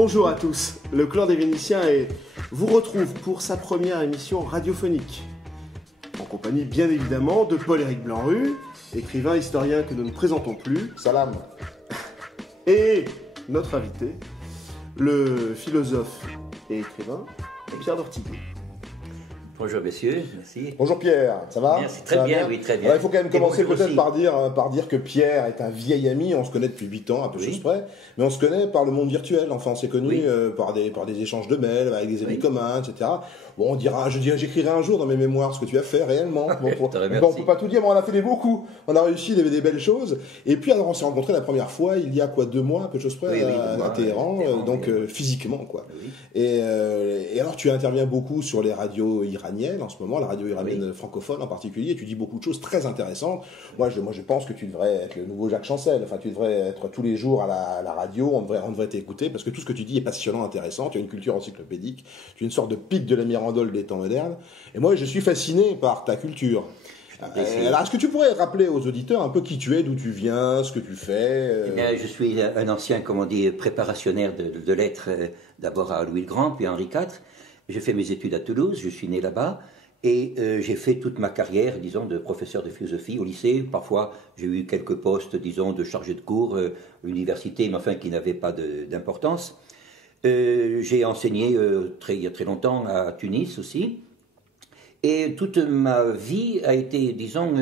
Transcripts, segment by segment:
Bonjour à tous, le Clan des Vénitiens vous retrouve pour sa première émission radiophonique. En compagnie bien évidemment de Paul-Éric Blanru, écrivain historien que nous ne présentons plus. Salam. Et notre invité, le philosophe et écrivain Pierre d'Ortiguet. Bonjour messieurs, merci. Bonjour Pierre, ça va? Merci, très bien, oui, très bien. Alors, il faut quand même commencer peut-être par dire que Pierre est un vieil ami, on se connaît depuis 8 ans, à peu de choses près, mais on se connaît par le monde virtuel, enfin on s'est connus par des échanges de mails, avec des amis communs, etc. Bon, j'écrirai un jour dans mes mémoires ce que tu as fait réellement. Bon, on peut pas tout dire, mais on a fait beaucoup. On a réussi, il y avait des belles choses. Et puis alors on s'est rencontrés la première fois, il y a 2 mois, à peu de choses près, à Téhéran, physiquement quoi. Oui. Et alors tu interviens beaucoup sur les radios iraniennes en ce moment, la radio iranienne francophone en particulier, et tu dis beaucoup de choses très intéressantes. Moi je pense que tu devrais être le nouveau Jacques Chancel, enfin tu devrais être tous les jours à la radio, on devrait t'écouter, parce que tout ce que tu dis est passionnant, intéressant, tu as une culture encyclopédique, tu es une sorte de pic de la Mirandole des temps modernes, et moi je suis fasciné par ta culture. Alors, est-ce que tu pourrais rappeler aux auditeurs un peu qui tu es, d'où tu viens, ce que tu fais Eh bien, je suis un ancien, comme on dit, préparationnaire de lettres, d'abord à Louis le Grand, puis à Henri IV. J'ai fait mes études à Toulouse, je suis né là-bas, et j'ai fait toute ma carrière, disons, de professeur de philosophie au lycée. Parfois, j'ai eu quelques postes, disons, de chargé de cours, à l'université, mais enfin, qui n'avaient pas d'importance. J'ai enseigné il y a très longtemps à Tunis aussi. Et toute ma vie a été, disons,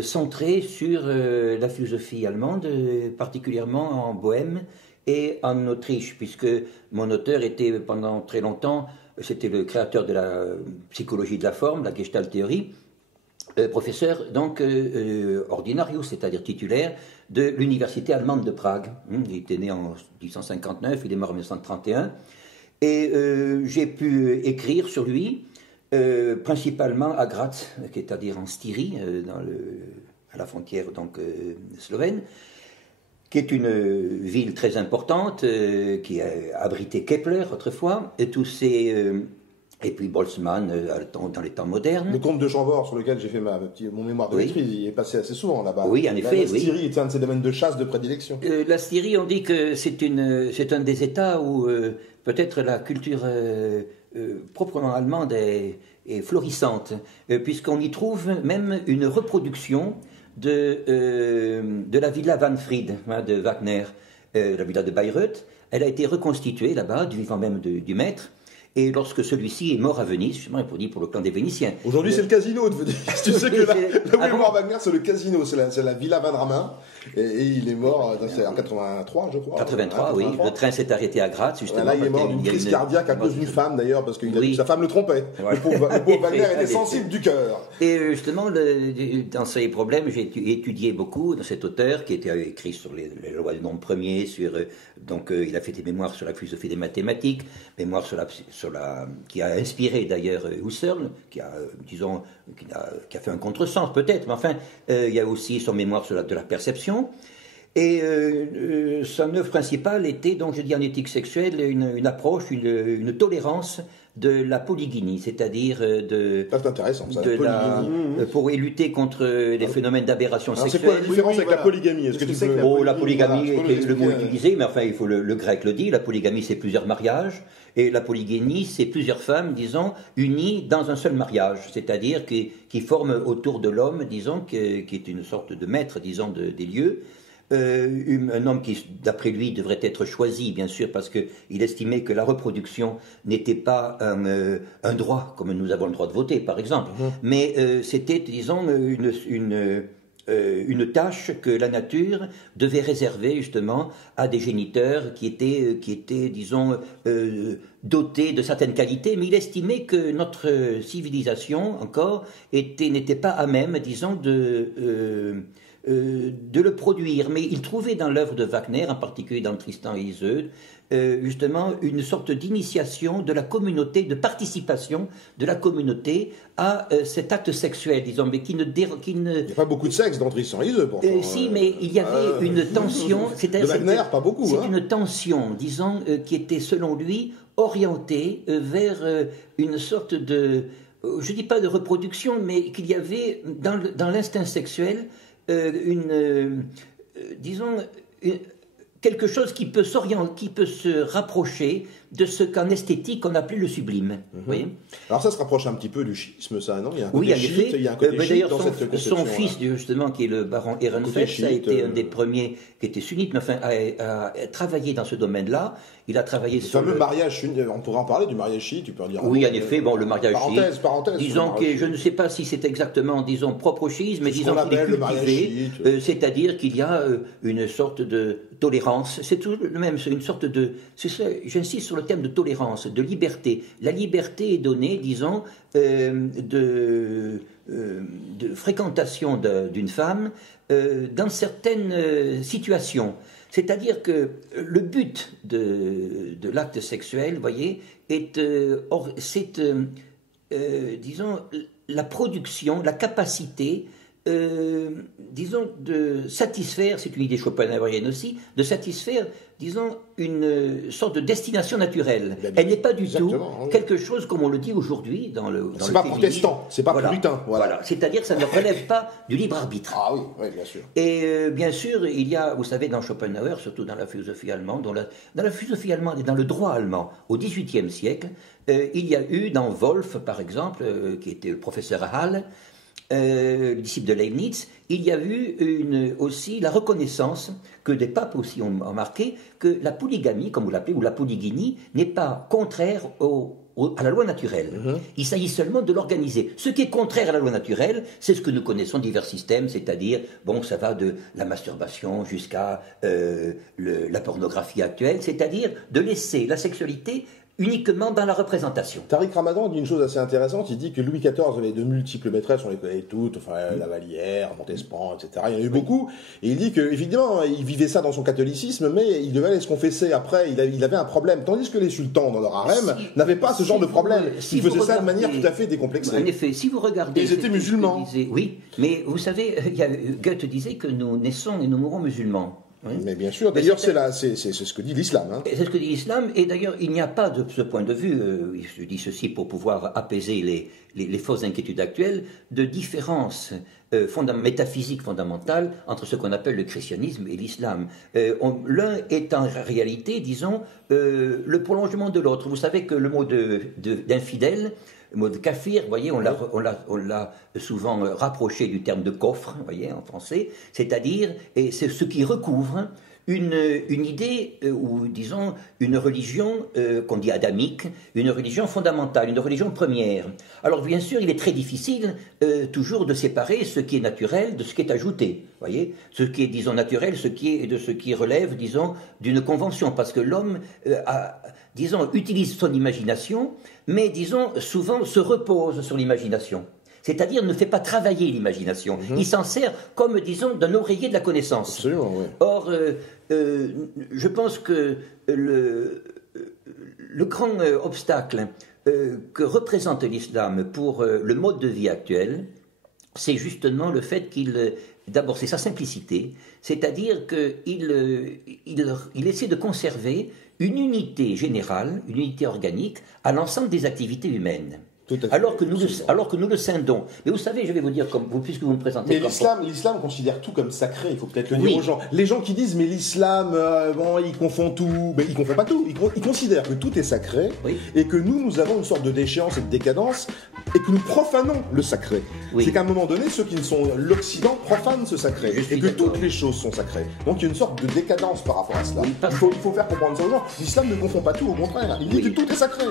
centrée sur la philosophie allemande, particulièrement en Bohême et en Autriche, puisque mon auteur était pendant très longtemps, c'était le créateur de la psychologie de la forme, la Gestalt théorie, professeur donc ordinarius, c'est-à-dire titulaire de l'université allemande de Prague. Il était né en 1859, il est mort en 1931, et j'ai pu écrire sur lui. Principalement à Graz, c'est-à-dire en Styrie, à la frontière donc slovène, qui est une ville très importante, qui a abrité Kepler autrefois, et et puis Boltzmann dans les temps modernes. Le comte de Chambord, sur lequel j'ai fait mon mémoire de maîtrise, il est passé assez souvent là-bas. Oui, en effet. La Styrie est un de ses domaines de chasse de prédilection. La Styrie, on dit que c'est un des États où peut-être la culture proprement allemande est florissante, puisqu'on y trouve même une reproduction de la villa Wanfried de Wagner, la villa de Bayreuth. Elle a été reconstituée là-bas, du vivant même du maître. Et lorsque celui-ci est mort à Venise, justement, il pour le clan des Vénitiens. Aujourd'hui, c'est le casino de Venise. Tu sais que là où est mort Wagner, c'est le casino, c'est la Villa Van Ramin. Et il est mort en 83, je crois. 83, oui. Le train s'est arrêté à Graz, justement. Là, il est mort d'une crise cardiaque à cause d'une femme, d'ailleurs, parce que sa femme le trompait. Voilà. Le pauvre Wagner était sensible du cœur. Et justement, dans ces problèmes, j'ai étudié beaucoup dans cet auteur qui était écrit sur les lois du nombre premier, donc il a fait des mémoires sur la philosophie des mathématiques, mémoires qui a inspiré d'ailleurs Husserl, qui a fait un contresens peut-être, mais enfin, il y a aussi son mémoire de la perception. Et son œuvre principale était, donc je dis en éthique sexuelle, une approche, une tolérance de la polygynie, c'est-à-dire c'est intéressant, ça, pour lutter contre les phénomènes d'aberration sexuelle. C'est quoi la différence avec la polygamie? Est-ce que tu sais que la polygamie est le mot utilisé, mais enfin, le grec le dit, la polygamie c'est plusieurs mariages, et la polygynie c'est plusieurs femmes, disons, unies dans un seul mariage, c'est-à-dire qui forment autour de l'homme, disons, qui est une sorte de maître, disons, des lieux. Un homme qui, d'après lui, devrait être choisi, bien sûr, parce qu'il estimait que la reproduction n'était pas un droit, comme nous avons le droit de voter, par exemple, mais c'était, disons, une tâche que la nature devait réserver, justement, à des géniteurs qui étaient disons, dotés de certaines qualités, mais il estimait que notre civilisation, encore, n'était pas à même, disons, de le produire, mais il trouvait dans l'œuvre de Wagner, en particulier dans Tristan et Isolde, justement une sorte d'initiation de la communauté, de participation de la communauté à cet acte sexuel, disons, mais qui ne... Il n'y a pas beaucoup de sexe dans Tristan et Isolde, pourtant. Si, mais il y avait une tension... De Wagner, pas beaucoup. C'est une tension, disons, qui était, selon lui, orientée vers une sorte de... je ne dis pas de reproduction, mais qu'il y avait dans l'instinct sexuel... disons, quelque chose qui peut se rapprocher de ce qu'en esthétique on appelait le sublime. Vous voyez ? Alors ça se rapproche un petit peu du chiisme, ça, non ? Il y a un oui, côté en effet. chiite, il y a un côté chiite dans cette conception. Son fils, justement, qui est le baron Ehrenfeld, a été un des premiers qui était sunnite, mais enfin, a travaillé dans ce domaine-là. Il a travaillé sur le fameux mariage, on pourrait en parler du mariage chiite, tu peux en dire. Oui, en effet, bon, le mariage chiite. Parenthèse. Disons que je ne sais pas si c'est exactement, disons, propre au chiisme, mais disons qu'il est cultivé, c'est-à-dire qu'il y a une sorte de tolérance. C'est tout le même, c'est une sorte de. J'insiste sur le terme de tolérance, de liberté. La liberté est donnée, disons, de fréquentation d'une femme dans certaines situations. C'est-à-dire que le but de l'acte sexuel, vous voyez, disons, la production, la capacité, disons, de satisfaire, c'est une idée schopenhauerienne aussi, de satisfaire, disons, une sorte de destination naturelle. Elle n'est pas du tout quelque chose, comme on le dit aujourd'hui dans le c'est pas protestant, c'est pas puritain. Voilà. C'est-à-dire que ça ne relève pas du libre arbitre. Ah oui, bien sûr. Et bien sûr, il y a, vous savez, dans Schopenhauer, surtout dans la philosophie allemande, dans la philosophie allemande et dans le droit allemand, au XVIIIe siècle, il y a eu dans Wolff, par exemple, qui était le professeur à Halle, le disciple de Leibniz, il y a eu aussi la reconnaissance que des papes aussi ont marqué que la polygamie, comme vous l'appelez, ou la polygynie, n'est pas contraire à la loi naturelle. Il s'agit seulement de l'organiser. Ce qui est contraire à la loi naturelle, c'est ce que nous connaissons divers systèmes, c'est-à-dire, bon, ça va de la masturbation jusqu'à la pornographie actuelle, c'est-à-dire de laisser la sexualité uniquement dans la représentation. Tariq Ramadan dit une chose assez intéressante, il dit que Louis XIV avait de multiples maîtresses, on les connaît toutes, enfin la Vallière, Montespan, etc. Il y en a eu beaucoup, et il dit que évidemment il vivait ça dans son catholicisme, mais il devait aller se confesser après, il avait un problème, tandis que les sultans dans leur harem n'avaient pas ce genre de problème, ils faisaient ça de manière tout à fait décomplexée. En effet, si vous regardez... Ils étaient musulmans. Oui, mais vous savez, Goethe disait que nous naissons et nous mourons musulmans. Oui. Mais bien sûr, d'ailleurs c'est ce que dit l'islam. Hein. C'est ce que dit l'islam, et d'ailleurs il n'y a pas de ce point de vue, je dis ceci pour pouvoir apaiser les fausses inquiétudes actuelles, de différence métaphysique fondamentale entre ce qu'on appelle le christianisme et l'islam. L'un est en réalité, disons, le prolongement de l'autre. Vous savez que le mot d'infidèle, le mot de kafir, vous voyez, on l'a souvent rapproché du terme de coffre, vous voyez, en français, c'est-à-dire, et c'est ce qui recouvre une idée, ou disons, une religion qu'on dit adamique, une religion fondamentale, une religion première. Alors bien sûr, il est très difficile toujours de séparer ce qui est naturel de ce qui est ajouté, vous voyez, ce qui est, disons, naturel, de ce qui relève, disons, d'une convention, parce que l'homme disons, utilise son imagination, mais, disons, souvent se repose sur l'imagination. C'est-à-dire ne fait pas travailler l'imagination. Il s'en sert comme, disons, d'un oreiller de la connaissance. Absolument, oui. Or, je pense que le grand obstacle que représente l'islam pour le mode de vie actuel, c'est justement le fait d'abord, c'est sa simplicité, c'est-à-dire qu'il essaie de conserver une unité générale, une unité organique à l'ensemble des activités humaines. Alors que nous le scindons. Mais vous savez, je vais vous dire, puisque vous me présentez... Mais l'islam considère tout comme sacré, il faut peut-être le dire aux gens. Les gens qui disent, mais l'islam, il confond tout, mais il confond pas tout. Il considère que tout est sacré, et que nous avons une sorte de déchéance et de décadence, et que nous profanons le sacré. C'est qu'à un moment donné, ceux qui ne sont l'Occident profanent ce sacré, et que toutes les choses sont sacrées. Donc il y a une sorte de décadence par rapport à cela. Il faut faire comprendre ça aux gens. L'islam ne confond pas tout, au contraire. Il dit que tout est sacré.